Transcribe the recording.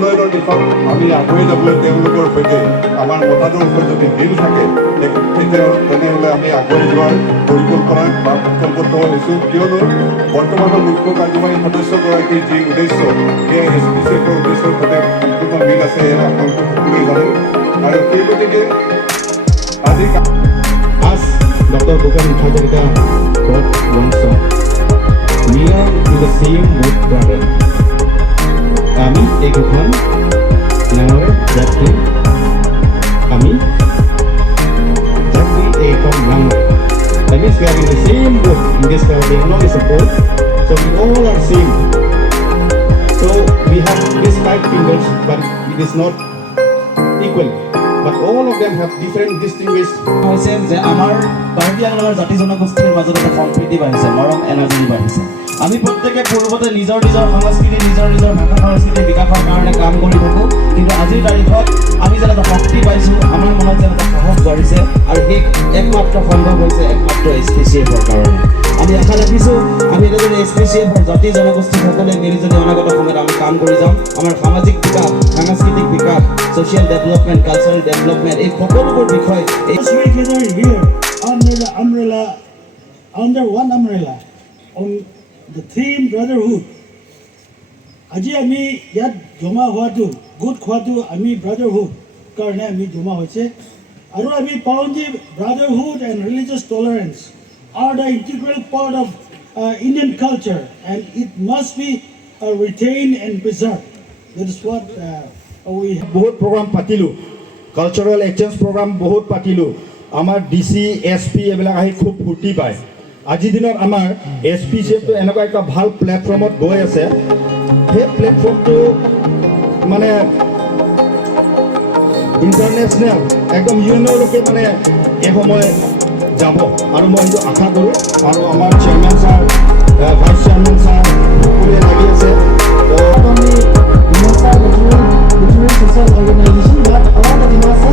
উন্নয়নৰ দিশত আমি আগুৱাই যাবলৈ তেওঁলোকৰ সৈতে আমাৰ মতাদৰ্শৰ যদি মিল থাকে তেনেহ'লে আমি আগুৱাই যোৱাৰ পৰিকল্পনা বা সংকল্পবদ্ধ হৈছোঁ। কিয়নো বৰ্তমানৰ মুখ্য কাৰ্যবাহী সদস্যগৰাকীৰ যি উদ্দেশ্য সেয়া HPCFৰ উদ্দেশ্যৰ সৈতে সম্পূৰ্ণ মিল আছে, এয়া আপোনালোকে সকলোৱে জানে। আৰু সেই গতিকে আজি As Dr. Bhupen Hajarika wrote one song, we are in the same boat, brother. Kami ekutan nangore jati kami jati ekam nangore. That means we are in the same boat in this Anglong is a boat, so we all are same. So we have these 5 fingers, but it is not equal. But all of them have different distinguished. হৈছে যে আমাৰ কাৰ্বি আংলঙৰ জাতি জনগোষ্ঠীৰ মাজত এটা সম্প্ৰীতি বাঢ়িছে, মৰম এনাজৰী বাঢ়িছে। আমি প্ৰত্যেকে পূৰ্বতে নিজৰ নিজৰ সংস্কৃতি নিজৰ নিজৰ ভাষা সংস্কৃতিৰ বিকাশৰ কাৰণে কাম কৰি থাকোঁ, কিন্তু আজিৰ তাৰিখত আমি যেন এটা শক্তি পাইছোঁ, আমাৰ মনত যেন এটা সাহস বাঢ়িছে, আৰু সেই একমাত্ৰ সম্ভৱ হৈছে একমাত্ৰ HPCFৰ কাৰণে। আমি আশা ৰাখিছোঁ আমি এটা যদি HPCFৰ জাতি জনগোষ্ঠীসকলে মিলিজুলি অনাগত সময়ত আমি কাম কৰি যাম। আমাৰ সামাজিক বিকাশ, সাংস্কৃতিক বিকাশ, social development, cultural development, এই সকলোবোৰ বিষয় we gather here under the umbrella, under one umbrella, on the theme brotherhood. আজি আমি ইয়াত জমা হোৱাটো, গোট খোৱাটো আমি brotherhood কাৰণে আমি জমা হৈছে, আৰু আমি পাওঁ যে brotherhood and religious tolerance are the integral part of Indian culture, and it must be retained and preserved. That is what we বহুত প্ৰগ্ৰাম পাতিলোঁ, কালচাৰেল এক্সচেঞ্জ প্ৰগ্ৰাম বহুত পাতিলোঁ। আমাৰ DC SP এইবিলাক আহি খুব ফূৰ্তি পায়। আজিৰ দিনত আমাৰ HPCFটো এনেকুৱা এটা ভাল প্লেটফৰ্মত গৈ আছে, সেই প্লেটফৰ্মটো মানে ইণ্টাৰনেশ্যনেল একদম ইউএনলৈকে মানে এই সময় যাব, আৰু মই সেইটো আশা কৰোঁ। আৰু আমাৰ chairman sir, vice chairman sir সকলোৱে লাগি আছে। Social organization, but all the Dimasa